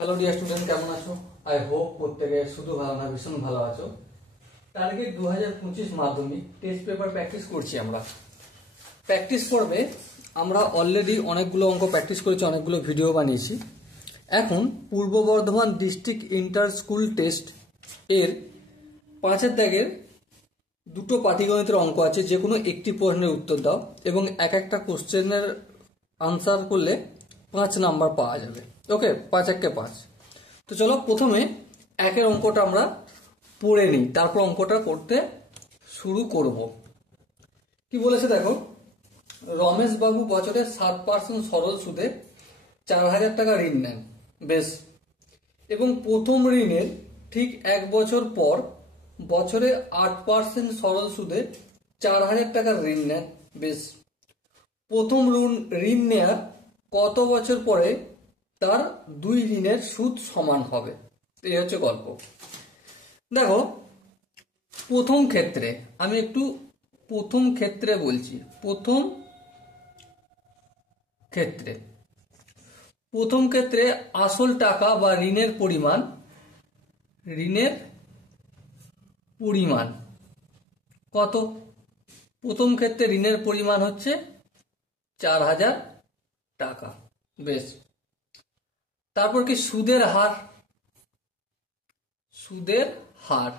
Hello dear student, কেমন আছো? I hope প্রত্যেকে শুধু ভালো না ভীষণ ভালো আছো। টার্গেট 2025 মাধ্যমিক টেস্ট পেপার প্র্যাকটিস করছি আমরা। প্র্যাকটিস পর্বে আমরা অলরেডি অনেকগুলো অঙ্ক প্র্যাকটিস করেছি, অনেকগুলো ভিডিও বানিয়েছি। এখন পূর্ব Bardhaman district inter school test এর 5 দাগের দুটো পাটিগণিতের অঙ্ক আছে, যে কোনো একটি প্রশ্নের উত্তর দাও এবং এক একটা কোশ্চেনের আনসার করলে 5 নাম্বার পাওয়া যাবে। ওকে, 5 একে 5। তো চলো প্রথমে একের অঙ্কটা আমরা পড়ে নিই, তারপর অঙ্কটা করতে শুরু করব। কি বলেছে দেখো, রমেশ বাবু বছরে 7% সরল সুদে 4,000 টাকা ঋণ নেন। বেশ। এবং প্রথম ঋণের ঠিক 1 বছর পর বছরে 8% সরল সুদে 4,000 টাকার ঋণ নেন। বেশ। প্রথম ঋণ নেয়ার কত বছর পরে তার দুই ঋণের সুদ সমান হবে? এই হচ্ছে গল্প। দেখো, প্রথম ক্ষেত্রে আমি একটু প্রথম ক্ষেত্রে বলছি। প্রথম ক্ষেত্রে আসল টাকা বা ঋণের পরিমাণ কত? প্রথম ক্ষেত্রে ঋণের পরিমাণ হচ্ছে 4,000 টাকা। বেশ। তারপর কি সুদের হার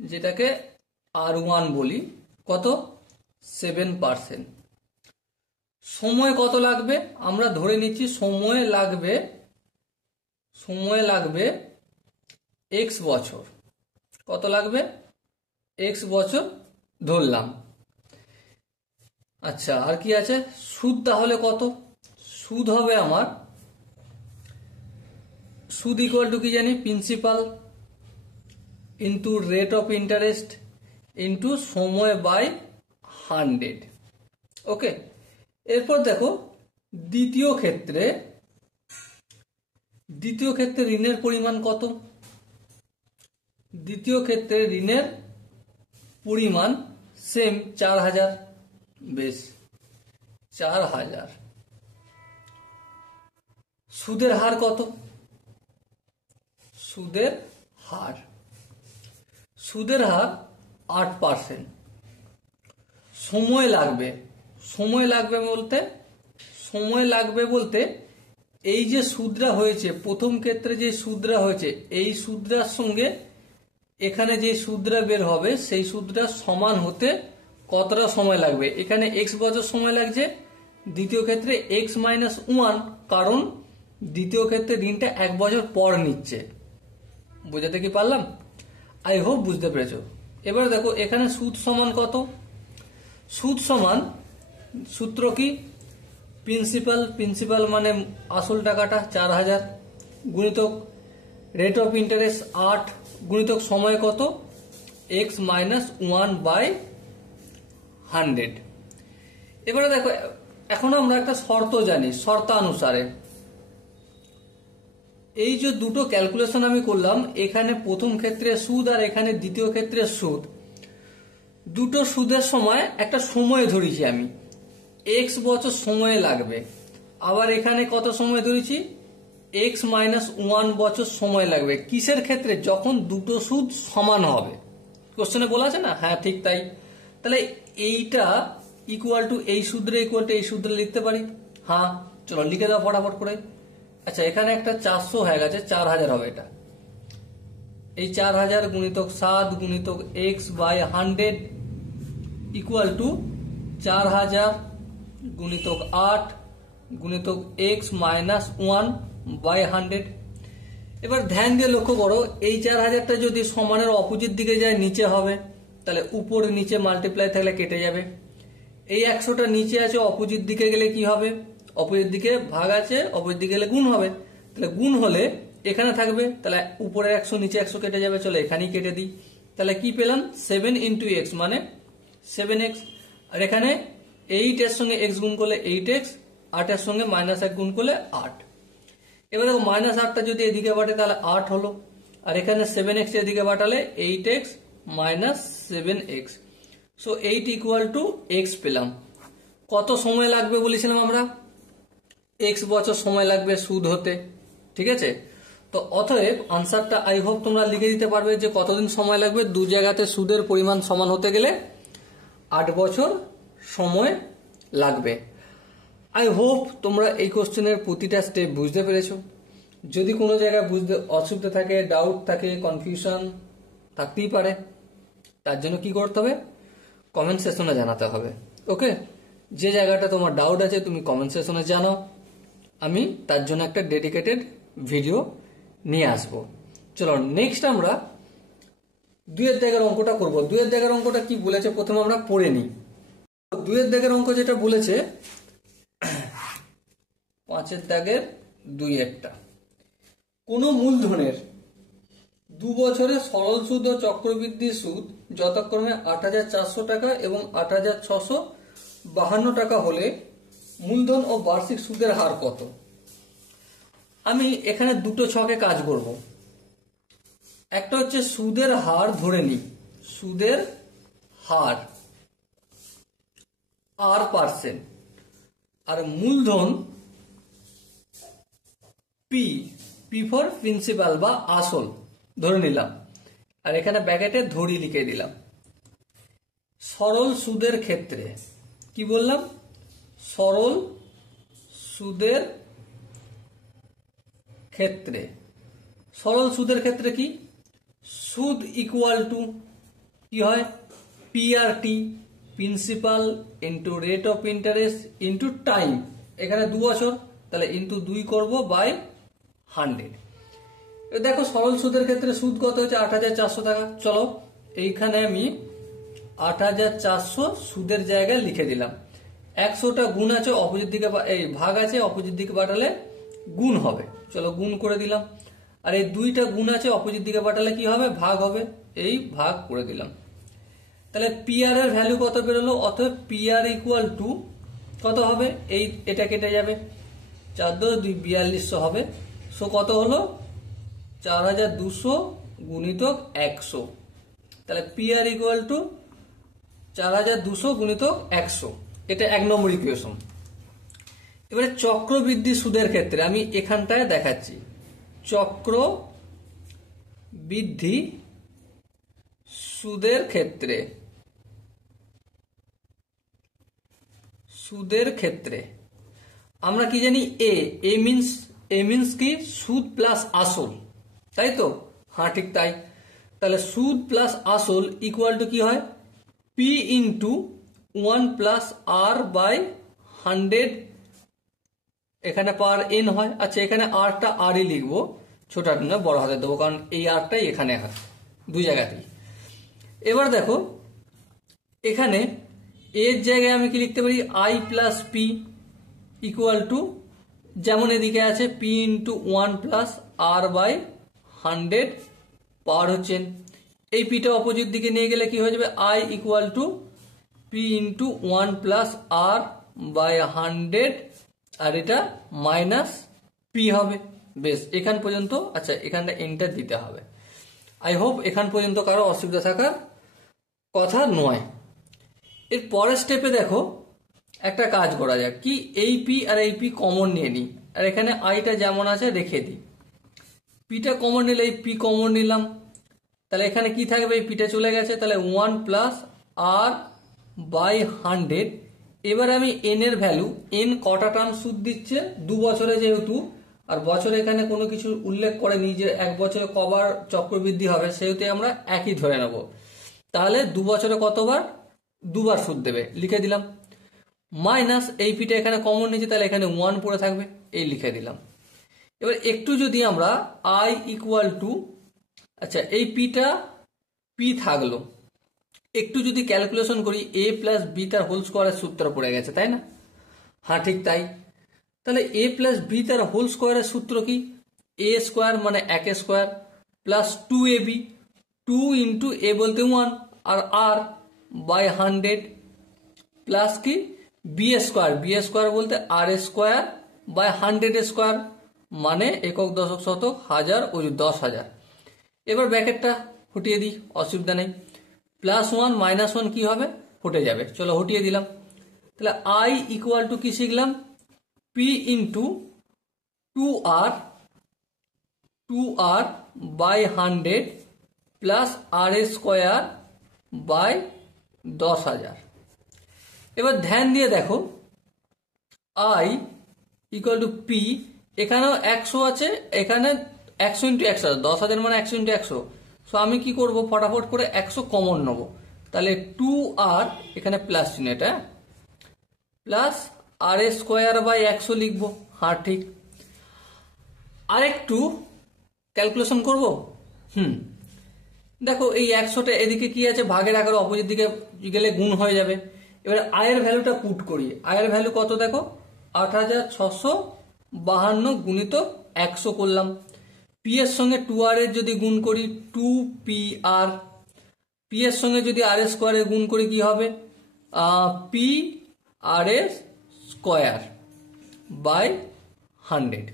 যেটাকে R1 বলি, কত? 7%। সময় কত লাগবে? আমরা ধরে নিচ্ছি সময় লাগবে x বছর। কত লাগবে? x বছর ধরলাম। আচ্ছা, আর কি আছে? সুদ তাহলে কত? সুদ হবে আমার, সুদ ইকুয়াল টু কি জানি, principal into rate of interest into সময় বাই 100। ওকে। এরপর দেখো দ্বিতীয় ক্ষেত্রে ঋণের পরিমাণ কত? দ্বিতীয় ক্ষেত্রে ঋণের পরিমাণ সেম 4,000। বেশ, 4,000। সুদের হার কত? সুদের হার 8%। সময় লাগবে বলতে এই যে সুদরা হয়েছে, প্রথম ক্ষেত্রে যে সুদরা হয়েছে, এই সুদরার সঙ্গে এখানে যে সুদরা বের হবে সেই সুদরা সমান হতে কতটা সময় লাগবে? এখানে x বছর সময় লাগছে, দ্বিতীয় ক্ষেত্রে x-1, কারণ দ্বিতীয় ক্ষেত্রে ঋণটা 1 বছর পর নিচ্ছে। বোঝাতে কি পারলাম? আই হোপ বুঝতে পেরেছো। এবার দেখো এখানে সুদ সমান কত? সুদ সমান সূত্র কি? প্রিন্সিপাল মানে আসল টাকাটা 4,000 গুণিতক রেট অফ ইন্টারেস্ট 8 গুণিতক সময় কত? x-1/100। এবারে দেখো, এখন আমরা একটা শর্ত জানি, শর্তানুসারে এই যে দুটো ক্যালকুলেশন আমি করলাম, এখানে প্রথম ক্ষেত্রে সুদ আর এখানে দ্বিতীয় ক্ষেত্রে সুদ, দুটো সুদের সময় একটা সময় ধরেছি আমি, x বছর সময় লাগবে। আবার এখানে কত সময় ধরেছি? x-1 বছর সময় লাগবে। কিসের ক্ষেত্রে? যখন দুটো সুদ সমান হবে। কোশ্চেনে বলা আছে না? হ্যাঁ, ঠিক তাই। তাহলে এইটা ইকুয়াল টু এই সূত্রে লিখতে পারি। হ্যাঁ, চলো লিখে দাও ফটাফট করে। আচ্ছা, এখানে একটা 400 হয়ে গেছে, 4,000 হবে এটা। এই 4,000 গুণিতক 7 গুণিতক x/100 ইকুয়াল টু 4,000 গুণিতক 8 গুণিতক x-1/100। এবার ধ্যান দিয়ে লক্ষ্য করো, এই 4,000টা যদি সমানের অপোজিট দিকে যায় নিচে হবে, তাহলে উপর নিচে মাল্টিপ্লাই থাকলে কেটে যাবে। এই 100টা নিচে আছে, অপোজিট দিকে গেলে কি হবে? অপোজিট দিকে ভাগ আছে, অপোজিট দিকে গেলে গুণ হবে। তাহলে গুণ হলে এখানে থাকবে, তাহলে উপরে 100 নিচে 100 কেটে যাবে। চলো এখানেই কেটে দিই। তাহলে কি পেলাম? 7 × x মানে 7x। আর এখানে 8 এর সঙ্গে x গুণ করলে 8x, 8 এর সঙ্গে -1 গুণ করলে 8। এবার দেখো -8টা যদি এদিকে বাটে তাহলে 8 হলো, আর এখানে 7x এদিকে বাটালে 8x - 7x। So 8 equal to x পেলাম। কত সময় লাগবে বলেছিলাম আমরা? x বছর সময় লাগবে সুদ হতে। ঠিক আছে, তো অতএব আনসারটা আই হোপ তোমরা লিখে দিতে পারবে যে কতদিন সময় লাগবে। দু জায়গাতে সুদের পরিমাণ সমান হতে গেলে 8 বছর সময় লাগবে। আই হোপ তোমরা এই কোশ্চেনের প্রতিটা স্টেপ বুঝতে পেরেছো। যদি কোনো জায়গায় বুঝতে অসুবিধা থাকে, ডাউট থাকে, কনফিউশন থাকতেই পারে, তার জন্য কি করতে হবে, কমেন্ট সেকশনে জানাতে হবে। ওকে, যে জায়গাটা তোমার ডাউট আছে তুমি কমেন্ট সেকশনে জানাও, আমি তার জন্য একটা ডেডিকেটেড ভিডিও নিয়ে আসবো। চলো নেক্সট আমরা 2 দাগের অঙ্কটা করব। 2 দাগের অঙ্কটা কি বলেছে প্রথমে আমরা পড়ে নিই। 2 দাগের অঙ্ক যেটা বলেছে 5 দাগের 2 কোন মূলধনের 2 বছরে সরল সুদ ও চক্রবৃদ্ধি সুদ যথাক্রমে 8,400 টাকা এবং 8,652 টাকা হলে মূলধন ও বার্ষিক সুদের হার কত? আমি এখানে দুটো ছকে কাজ করব। একটা হচ্ছে সুদের হার ধরে নিই, সুদের হার R%, আর মূলধন P ফর প্রিন্সিপাল বা আসল ধরে নিলাম, আর এখানে ব্র্যাকেটে ধরি লিখে দিলাম। সরল সুদের ক্ষেত্রে কি বললাম, সরল সুদের ক্ষেত্রে, সরল সুদের ক্ষেত্রে কি সুদ ইকুয়াল টু কি হয়, PRT, principal into rate of interest into time. এখানে 2 বছর, তাহলে ইন্টু 2 করবো বাই 100। দেখো সরল সুদের ক্ষেত্রে সুদ কত হচ্ছে 8,400 টাকা। চলো এইখানে আমি 8,400 সুদের জায়গায় লিখে দিলাম। 100টা গুণ আছে অপোজিট দিকে, এই ভাগ আছে অপোজিট দিকে পাঠালে গুণ হবে। চলো গুণ করে দিলাম। আর এই 2টা গুণ আছে অপোজিট দিকে পাঠালে কি হবে, ভাগ হবে। এই ভাগ করে দিলাম। তাহলে পিআর এর ভ্যালু কত বেরোলো, অতএব পিআর ইকুয়াল টু কত হবে, এই এটা কেটে যাবে, 4 2 4200 হবে। সো কত হলো 4,200 গুণিতক 100। তাহলে পিআর ইকুয়াল টু 4,200 গুণিতক 100। এটা 1 নম্বর ইকুয়েশন। এবারে চক্রবৃদ্ধি সুদের ক্ষেত্রে আমি এখানটায় দেখাচ্ছি। চক্রবৃদ্ধি সুদের ক্ষেত্রে, সুদের ক্ষেত্রে আমরা কি জানি, এ মিনস কি সুদ প্লাস আসল, তাই তো? হ্যাঁ ঠিক তাই। তাহলে সুদ প্লাস আসল ইকুয়াল টু কি হয়, P into 1 plus R by 100। এখানে পার এন হয়। আচ্ছা এখানে আরটা আরই লিখবো, ছোট হাতের না বড় হাতে দেবো, কারণ এই আরটাই এখানে হয় 2 জায়গাতেই। এবার দেখো এখানে এর জায়গায় আমি কি লিখতে পারি, I plus P equal to, যেমন এদিকে আছে P into 1 plus R by 100 power হচ্ছে। এই পিটা অপোজিট দিকে নিয়ে গেলে কি হয়ে যাবে, I equal to P into 1 plus R by 100, আর এটা মাইনাস পি হবে। বেশ এখান পর্যন্ত। আচ্ছা এখানটা এন্টার দিতে হবে। আই হোপ এখান পর্যন্ত কারো অসুবিধা থাকার কথা নয়। এর পরের স্টেপে দেখো একটা কাজ করা যাক, কি এই পি আর এই পি কমন নিয়ে নিই, আর এখানে আইটা যেমন আছে রেখে দিই। পিটা কমন নিলে এই পি কমন নিলাম, তাহলে এখানে কি থাকবে, এই পিটা চলে গেছে, তাহলে 1 প্লাস আর বাই 100। এবার আমি এন এর ভ্যালু, এন কটা টার্ম সুদ দিচ্ছে, 2 বছরে যেহেতু, আর বছরে এখানে কোনো কিছু উল্লেখ করেনি যে 1 বছরে কবার চক্রবৃদ্ধি হবে, সেহেতু আমরা একই ধরে নেব। তাহলে 2 বছরে কতবার, 2 বার সুদ দেবে, লিখে দিলাম। মাইনাস এই পিটা এখানে কমন নিয়েছে, তাহলে এখানে 1 পড়ে থাকবে, এই লিখে দিলাম। এবার একটু যদি আমরা আই ইকুয়াল টু, আচ্ছা এই পিটা পি থাকলো, একটু যদি ক্যালকুলেশন করি, এ প্লাস বি তার হোল স্কোয়ারের সূত্র পড়ে গেছে, তাই না? হ্যাঁ ঠিক তাই। তাহলে এ প্লাস বি তার হোল স্কোয়ারের সূত্র কি, এ স্কোয়ার মানে 1 স্কোয়ার প্লাস 2ab, 2 ইন্টু এ বলতে 1 আর আর বাই 100 প্লাস কি বি স্কোয়ার বলতে আর স্কোয়ার বাই 100 স্কোয়ার মানে একক দশক শতক হাজার ও 10,000। এবার ব্র্যাকেটটা হটিয়ে দিই, অসুবিধা নেই। প্লাস 1 মাইনাস 1 কি হবে, হটে যাবে। চলো হটিয়ে দিলাম। তাহলে আই ইকুয়াল টু কি শিখলাম, P into 2r 2r by 100 plus R square by 10,000। এবার ধ্যান দিয়ে দেখো আই ইকুয়াল টু পি, এখানেও 100 আছে, এখানে 100 ইন্টু 100, 10,000 মানে 100 ইন্টু 100। সো আমি কি করব, ফটাফট করে 100 কমন নেব, তাহলে 2r এখানে প্লাস চিহ্ন, এটা প্লাস আর স্কোয়ার বাই 100 লিখবো। হ্যাঁ ঠিক। আরেকটু ক্যালকুলেশন করব। দেখো এই 100টা এদিকে কি আছে, ভাগের আকারে অপোজিট দিকে গেলে গুণ হয়ে যাবে। এবারে আয়ের ভ্যালুটা পুট করি। আয়ের ভ্যালু কত দেখো, 8,652 গুণিত 100 করলাম। পি এর সঙ্গে 2r এর যদি গুণ করি 2pr, পি এর সঙ্গে যদি আর স্কোয়ারের গুণ করি কি হবে, পি আর স্কোয়ার বাই 100।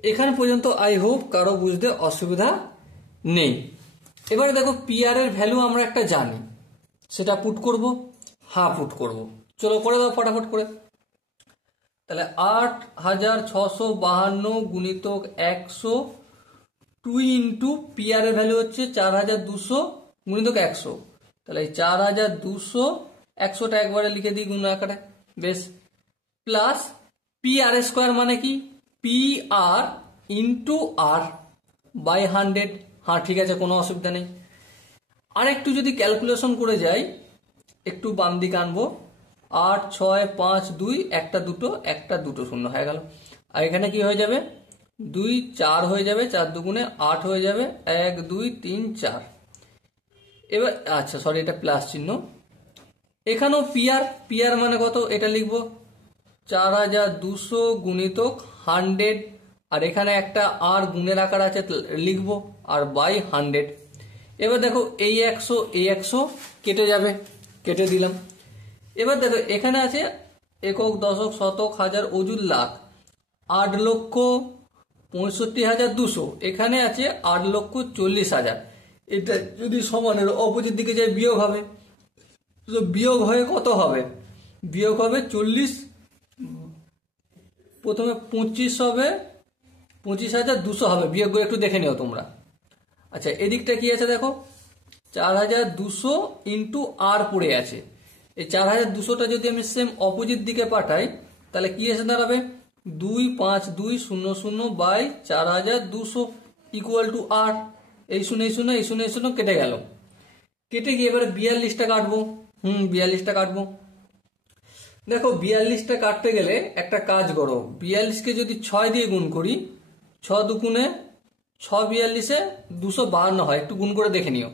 এখানে পর্যন্ত আই হোপ কারো বুঝতে অসুবিধা নেই। এবারে দেখো পি আর এর ভ্যালু আমরা একটা জানি, সেটা পুট করব। পুট করব, চলো করে দাও ফটাফট করে। তাহলে 8,652 গুণিত 100, 2 ইন্টু পি আর এর ভ্যালু হচ্ছে 4,200 গুণিত 100, তাহলে 4,200, 100টা একবারে লিখে দিই গুণ আকারে, বেশ, প্লাস পি আর স্কোয়ার মানে কি, P R into R by 100। হ্যাঁ ঠিক আছে, কোনো অসুবিধা নেই। আর একটু যদি ক্যালকুলেশন করে যাই, একটু বাম দিকে আনবো, 8, 6, 5, 2, একটা দুটো শূন্য হয়ে গেল। আর এখানে কি হয়ে যাবে, 2, 4 হয়ে যাবে, 4 দুগুণে 8 হয়ে যাবে, 1, 2, 3, 4। এবার আচ্ছা সরি, এটা প্লাস চিহ্ন। এখানেও পিআর মানে কত, এটা লিখবো 4,200 গুণিত 100, আর এখানে একটা আর গুণের আকার আছে লিখবো, আর বাই 100। এবার দেখো এই 100 কেটে যাবে, কেটে দিলাম। এবার দেখো এখানে আছে একক, দশক, শতক, হাজার, অযুত, লাখ, 8,65,200। এখানে আছে 8,40,000। এটা যদি সমানের অপোজিট দিকে যায় বিয়োগ হবে, তো বিয়োগ হয়ে কত হবে, বিয়োগ হবে 40, প্রথমে 25 হবে, 25,200 হবে, বিয়োগ করে একটু দেখে নিও তোমরা। আচ্ছা এদিকটা কি আছে দেখো, 4,200 ইন্টু আর পড়ে আছে। এই 4,200টা যদি আমি সেম অপোজিট দিকে পাঠাই, তাহলে কি এসে দাঁড়াবে, 2,5,200 বাই 4,200 ইকুয়াল টু আর। এই শূন্য কেটে গেল, কেটে গিয়ে এবারে 42টা কাটবো। 42টা কাটবো। দেখো 42টা কাটতে গেলে একটা কাজ করো, 42কে যদি 6 দিয়ে গুণ করি, 6 দুগুণে 6, 42-এ 252 হয়, একটু গুণ করে দেখে নিও।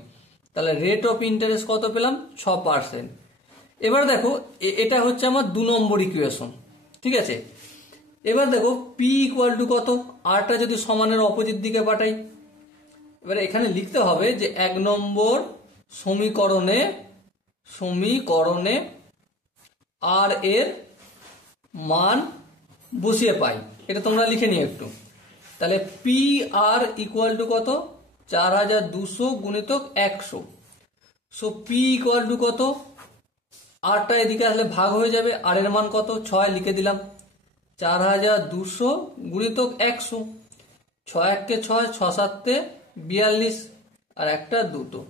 তাহলে রেট অফ ইন্টারেস্ট কত পেলাম, 6%। এবার দেখো এটা হচ্ছে আমার 2 নম্বর ইকুয়েশন, ঠিক আছে। এবার দেখো পি ইকুয়াল টু কত, আরটা যদি সমানের অপোজিট দিকে পাঠাই, এবার এখানে লিখতে হবে যে 1 নম্বর সমীকরণে আর এর মান বসিয়ে পাই, এটা তোমরা লিখে নিও একটু। তাহলে পি আর ইকুয়াল টু কত, 4,200 গুণিত 100। সো পি ইকুয়াল টু কত, আরটা এদিকে আসলে ভাগ হয়ে যাবে, আর এর মান কত, 6 লিখে দিলাম, 4,200 গুণিত 100, 6 1 6, 6 7 42, আর একটা দুটো,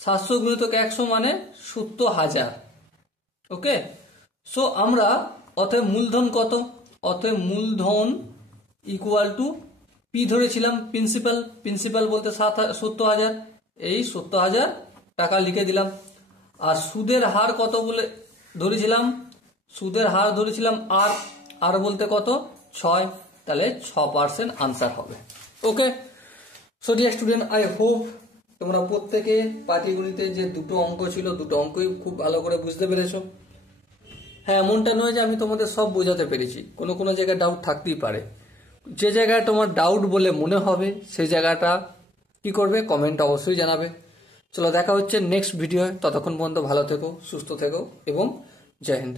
700 গুণিত 100 মানে 70,000। ওকে, সো আমরা অতএব মূলধন কত, অতএব মূলধন ইকুয়াল টু পি ধরেছিলাম প্রিন্সিপাল বলতে 70,000, এই 70,000 টাকা লিখে দিলাম। আর সুদের হার কত বলে ধরেছিলাম, সুদের হার ধরেছিলাম আর বলতে কত, 6, তাহলে 6% আনসার হবে। Okay, so dear student, I hope তোমরা প্রত্যেকে পাটিগণিতে যে দুটো অঙ্ক ছিল, দুটো অঙ্কই খুব ভালো করে বুঝতে পেরেছো। হ্যাঁ, এমনটা নয় যে আমি তোমাদের সব বোঝাতে পেরেছি, কোনো কোনো জায়গায় ডাউট থাকতেই পারে। যে জায়গায় তোমার ডাউট বলে মনে হবে সেই জায়গাটা কি করবে, কমেন্ট অবশ্যই জানাবে। চলো দেখা হচ্ছে নেক্সট ভিডিও, ততক্ষণ পর্যন্ত ভালো থেকো, সুস্থ থেকো এবং জয় হিন্দ।